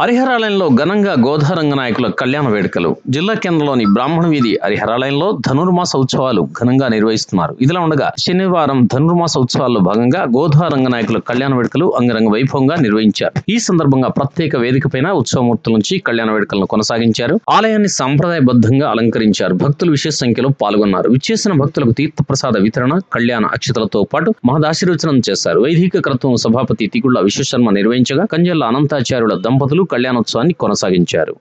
హరిహరాలయంలో ఘనంగా గోధారంగ నాయకుల కళ్యాణ వేడుకలు. జిల్లా కేంద్రంలోని బ్రాహ్మణ వీధి హరిహరాలయంలో ధనుర్మాస ఉత్సవాలు ఘనంగా నిర్వహిస్తున్నారు. ఇదిలా ఉండగా శనివారం ధనుర్మాస ఉత్సవాల్లో భాగంగా గోధారంగ నాయకుల కళ్యాణ వేడుకలు అంగరంగ వైభవంగా నిర్వహించారు. ఈ సందర్భంగా ప్రత్యేక వేదికపైన ఉత్సవమూర్తుల నుంచి కళ్యాణ వేడుకలను కొనసాగించారు. ఆలయాన్ని సంప్రదాయబద్ధంగా అలంకరించారు. భక్తులు విశేష సంఖ్యలో పాల్గొన్నారు. విచ్చేసిన భక్తులకు తీర్థప్రసాద వితరణ కళ్యాణ అక్షతలతో పాటు మహదాశీర్వచనం చేశారు. వైదిక క్రతువు సభాపతి తిగుళ్ళ విశ్వశర్మ నిర్వహించగా కంజల్ల అనంతాచార్యుల దంపతులు కళ్యాణోత్సవాన్ని కొనసాగించారు.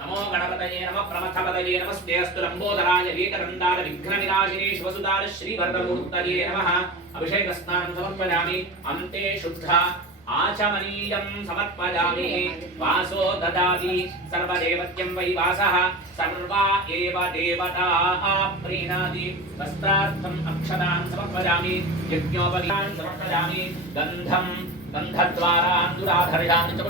నమ శివసుదార అభిషేక స్నానం సమర్పయామి. అంతే శుద్ధ आचमनीयम् समर्पयामि। वासो ददाति। सर्वदेवत्यं वै वासः। सर्वा एव देवताः प्रीणाति। वस्त्रार्थम् अक्षतान् समर्पयामि। यज्ञोपवीतान् समर्पयामि। गन्धं गन्धद्वारान् दुराधर्षान् च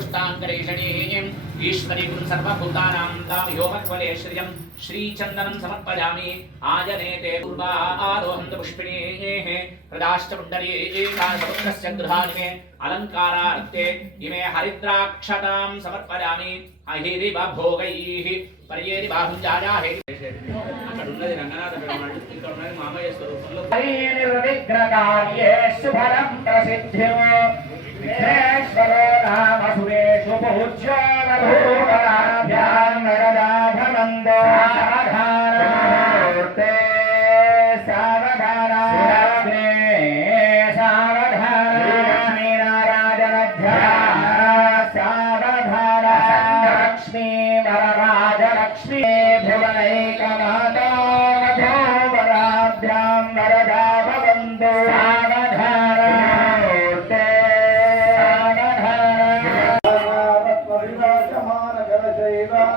ఈశ్వరీం సర్వభూతానాం దామయోమత్వలే శ్రియం శ్రీచందనం సమర్పయామి ఆజనేతే పూర్వారోహంత పుష్పిణీః ప్రదాశ్చ పుండరీకాశపుత్రస్య గృహాని మే అలంకారార్థే ఇమే హరిద్రాక్షతాం సమర్పయామి అహిరివ భోగైః పర్యేది బాహుంజాయా హే అక్కడ ఉన్నది రంగనాథ పెరుమాళ్ళు ఇక్కడ ఉన్నది మామయ్య స్వరూపంలో నిర్విఘ్నకార్యే శుభరం ప్రసిద్ధిం विघ्नेश्वरो नामसुरेषु बहुज्योगभूगणाभ्याम् नरदाभमन्दोर्ते सावधानाग्ने सावधानामीनाराजनभ्या सावधाना लक्ष्मीवरराजलक्ष्मी भुवनैकमाता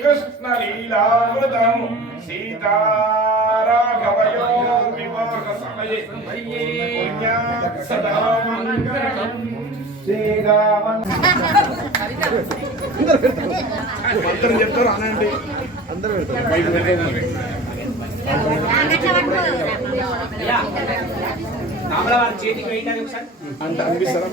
శ్రీకృష్ణ లీలామృతం సీతారాఘవయో వివాహ సమయే సదా మంగళం శ్రీరామన్ రామలవారి చేతికి మంగళవాయిద్యాలు మంగళవాయిద్యాలు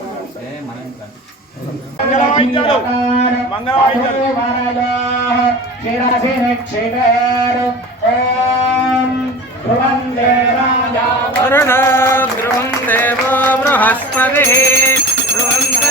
వరుణ ధ్రువం దేవో బృహస్పతి ధ్రువంత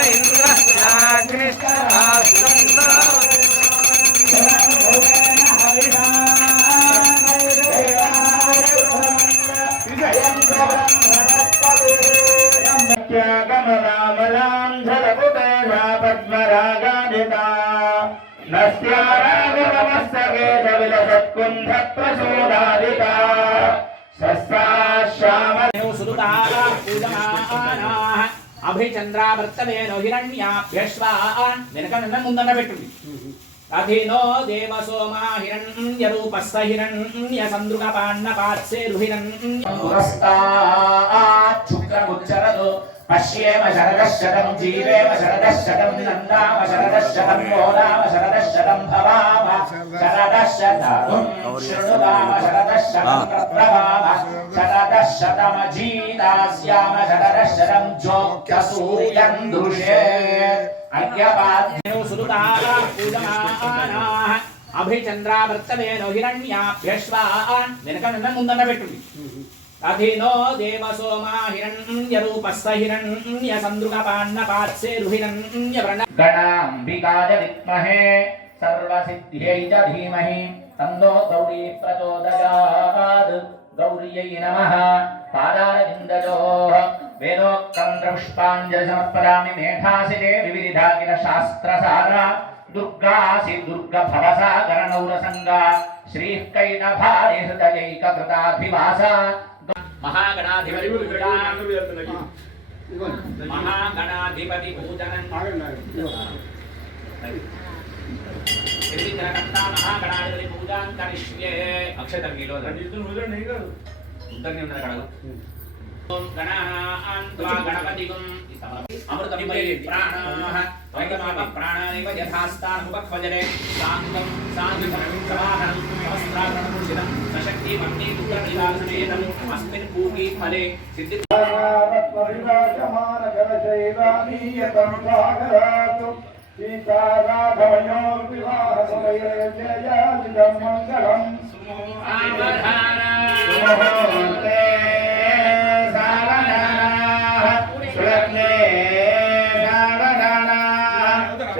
అభిచంద్రావర్తనేనో హిరణ్యాభ్యశ్వాన్ వెనక ముందన్న పెట్టుంది. అధినో దేవ సోమా హిరణ్య రూపస్స హిరణ్య. సందృగ పాన్న పాత్సేరు హిరణ్యుక్రముచ్చరదు పశ్యేమ శరదశతం జీవేమ శరదశతం నందామ శరదశతం మోదామ శరదశతం భవామ. శరదశతం శృణుదామ శరదశతం ప్రభామ శరదశతం జీతాస్యామ శరదశతం సూర్యం దృశే అర్ఘ్యపాద్య అభిచంద్రావర్తనేనో హిరణ్యాభ్యశ్వాన్ వెనక నిన్న ముందన్న పెట్టుంది అధినో దేవ సోమా హిరణ్య రూపస్స హిరణ్య సందృగ పాన్న పాత్సే హిరణ్య వ్రణ గణాంబికాయ విద్మహే सर्वसिद्ध्यै च धीमहि तन्नो गौरी प्रचोदयात्। गौर्यै नमः। पादारविन्दयोः वेदोक्तं द्रपुष्पाञ्जलिसमर्पयामि मेघासिने विविधा किल शास्त्रसारा। दुर्गासि दुर्गफलसागरनौरसङ्गा श्रीः कैनभारिहृदयैककृताभिवासा महागणाधिपति महागणाधिपति भूतनम् మహాగణాధిపతి పూజ మహాగణాధిపతి పూజనం శ్రీచరణంతా మహాగణాధిపతి పూజాం కరిష్యే అక్షతం మీలో ఉద్దరిని ఉన్నది కడగ ఓం గణానాం త్వా గణపతిగుం అమృతమిపై ప్రాణాః వైకమాప ప్రాణానేవ యథాస్థానముపక్వజనే సాంగం సాంగికరం సమాహనం సహస్రాభరణభూషితం సశక్తి మన్నే దుర్గనివాసనేతం అస్మిన్ పూర్వీ ఫలే సిద్ధి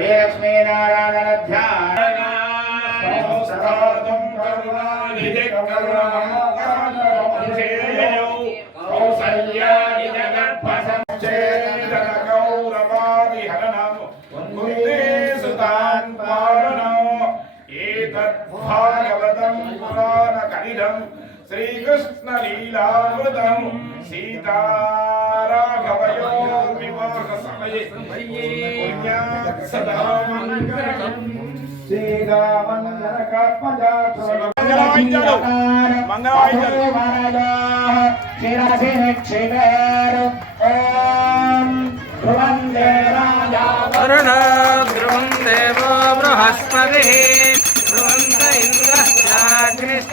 లక్ష్మీనారాయణ ధ్యాన. కరుణానిధి కరుణమంగళం సుతాన్ పాలనం ఏతద్భాగవతం పురాణకలిదం శ్రీకృష్ణ లీలామృతం సీతారాఘవయో వివాహ సమయే పుణ్యాత్ సదా మంగళం మంగళవాయిద్యాలు మంగళవాయిద్యాలు వరుణ ధ్రువం దేవో బృహస్పతి ధ్రువంత ఇంద్రశ్చాగ్నిశ్చ